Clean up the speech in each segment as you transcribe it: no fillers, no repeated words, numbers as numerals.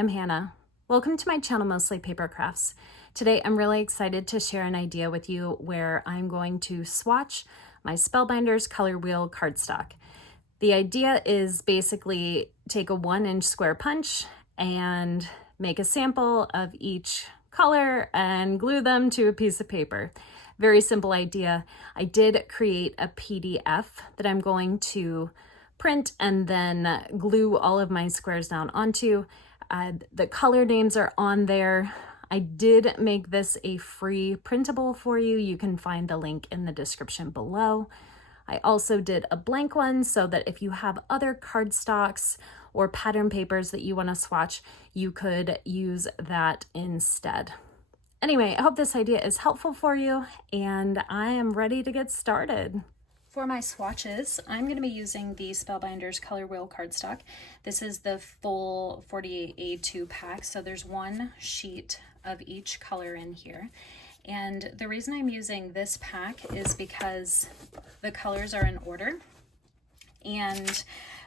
I'm Hannah. Welcome to my channel, Mostly Paper Crafts. Today I'm really excited to share an idea with you where I'm going to swatch my Spellbinders ColorWheel Cardstock. The idea is basically take a 1-inch square punch and make a sample of each color and glue them to a piece of paper. Very simple idea. I did create a PDF that I'm going to print and then glue all of my squares down onto. The color names are on there. I did make this a free printable for you. You can find the link in the description below. I also did a blank one so that if you have other cardstocks or pattern papers that you want to swatch, you could use that instead. Anyway, I hope this idea is helpful for you, and I am ready to get started. For my swatches, I'm going to be using the Spellbinders ColorWheel Cardstock. This is the full 48A2 pack, so there's one sheet of each color in here. And the reason I'm using this pack is because the colors are in order, and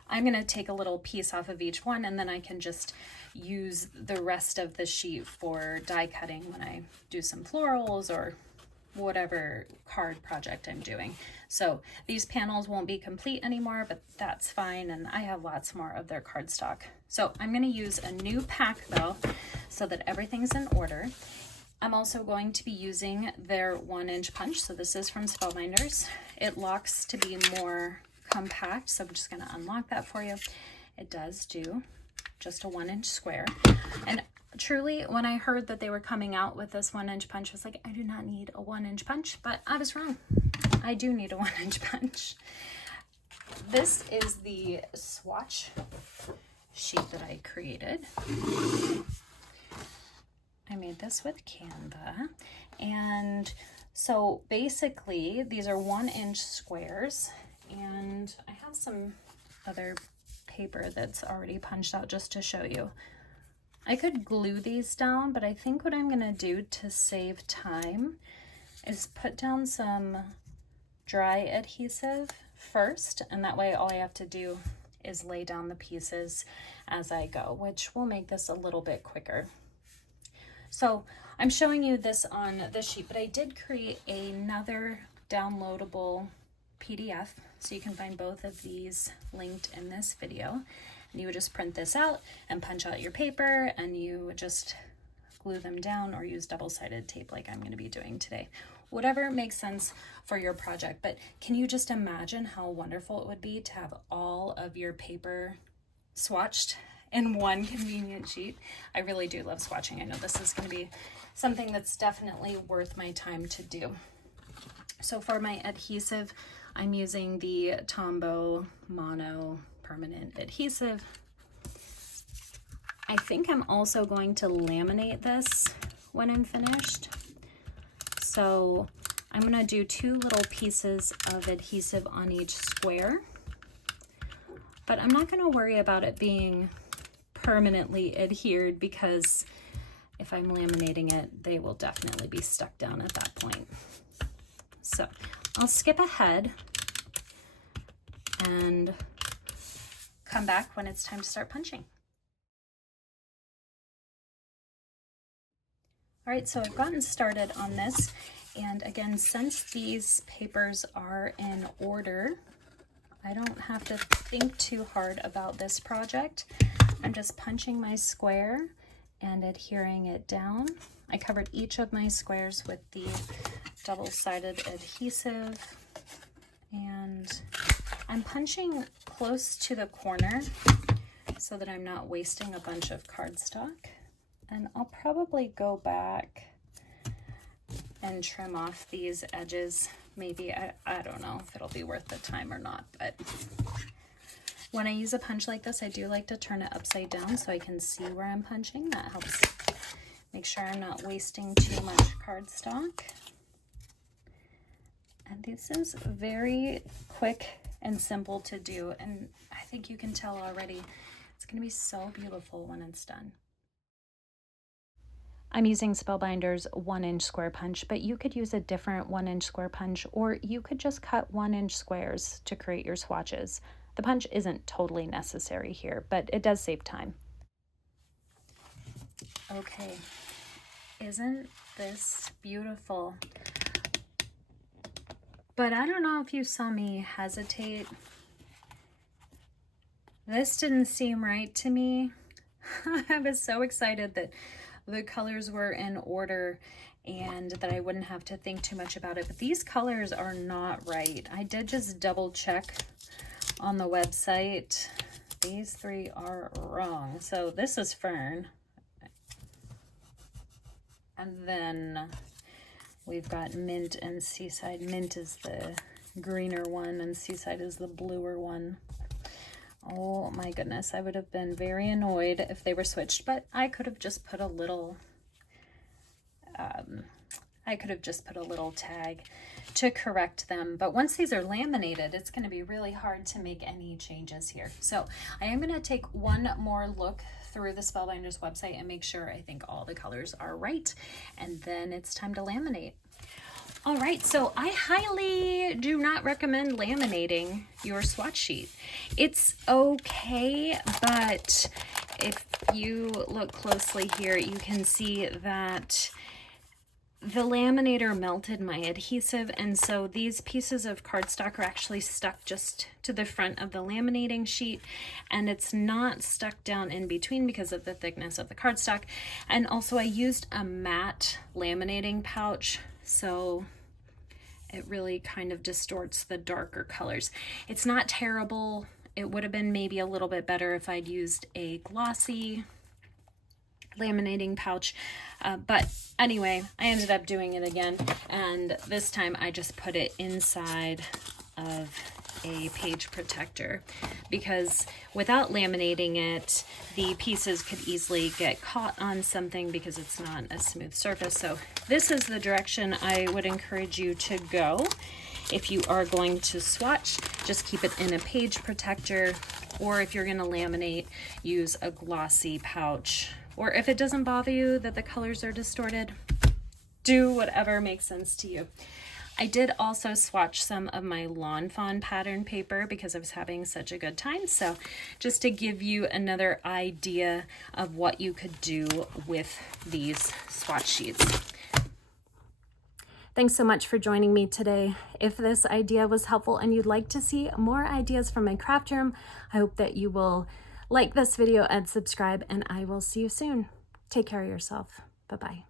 I'm going to take a little piece off of each one, and then I can just use the rest of the sheet for die cutting when I do some florals or whatever card project I'm doing. So these panels won't be complete anymore, but that's fine, and I have lots more of their cardstock. So I'm going to use a new pack though, so that everything's in order. I'm also going to be using their 1-inch punch. So this is from Spellbinders. It locks to be more compact, so I'm just going to unlock that for you. It does do just a 1-inch square. And truly, when I heard that they were coming out with this 1-inch punch, I was like, I do not need a 1-inch punch, but I was wrong. I do need a 1-inch punch. This is the swatch sheet that I created. I made this with Canva. And so basically, these are 1-inch squares, and I have some other paper that's already punched out just to show you. I could glue these down, but I think what I'm gonna do to save time is put down some dry adhesive first, and that way all I have to do is lay down the pieces as I go, which will make this a little bit quicker. So I'm showing you this on this sheet, but I did create another downloadable PDF, so you can find both of these linked in this video. And you would just print this out and punch out your paper, and you would just glue them down or use double-sided tape like I'm going to be doing today. Whatever makes sense for your project. But can you just imagine how wonderful it would be to have all of your paper swatched in one convenient sheet? I really do love swatching. I know this is going to be something that's definitely worth my time to do. So for my adhesive, I'm using the Tombow Mono permanent adhesive. I think I'm also going to laminate this when I'm finished. So I'm going to do 2 little pieces of adhesive on each square, but I'm not going to worry about it being permanently adhered, because if I'm laminating it, they will definitely be stuck down at that point. So I'll skip ahead and come back when it's time to start punching. All right, so I've gotten started on this, and again, since these papers are in order, I don't have to think too hard about this project. I'm just punching my square and adhering it down. I covered each of my squares with the double-sided adhesive, and I'm punching close to the corner so that I'm not wasting a bunch of cardstock. And I'll probably go back and trim off these edges. Maybe, I don't know if it'll be worth the time or not, but when I use a punch like this, I do like to turn it upside down so I can see where I'm punching. That helps make sure I'm not wasting too much cardstock. And this is very quick and simple to do, and I think you can tell already it's going to be so beautiful when it's done. I'm using Spellbinders 1-inch square punch, but you could use a different 1-inch square punch, or you could just cut 1-inch squares to create your swatches. The punch isn't totally necessary here, but it does save time. Okay, isn't this beautiful? But I don't know if you saw me hesitate. This didn't seem right to me. I was so excited that the colors were in order and that I wouldn't have to think too much about it. But these colors are not right. I did just double check on the website. These three are wrong. So this is Fern. And then we've got Mint and Seaside. Mint is the greener one and Seaside is the bluer one. Oh my goodness, I would have been very annoyed if they were switched, but I could have just put a little tag to correct them. But once these are laminated, it's going to be really hard to make any changes here. So I am going to take one more look through the Spellbinders website and make sure I think all the colors are right, and then it's time to laminate. All right, so I highly do not recommend laminating your swatch sheet. It's okay, but if you look closely here, you can see that the laminator melted my adhesive, and so these pieces of cardstock are actually stuck just to the front of the laminating sheet, and it's not stuck down in between because of the thickness of the cardstock. And also I used a matte laminating pouch, so it really kind of distorts the darker colors. It's not terrible. It would have been maybe a little bit better if I'd used a glossy laminating pouch, but anyway, I ended up doing it again, and this time I just put it inside of a page protector, because without laminating it, the pieces could easily get caught on something because it's not a smooth surface. So this is the direction I would encourage you to go. If you are going to swatch, just keep it in a page protector, or if you're going to laminate, use a glossy pouch. Or if it doesn't bother you that the colors are distorted, do whatever makes sense to you. I did also swatch some of my Lawn Fawn pattern paper because I was having such a good time. So just to give you another idea of what you could do with these swatch sheets. Thanks so much for joining me today. If this idea was helpful and you'd like to see more ideas from my craft room, I hope that you will like this video and subscribe, and I will see you soon. Take care of yourself. Bye-bye.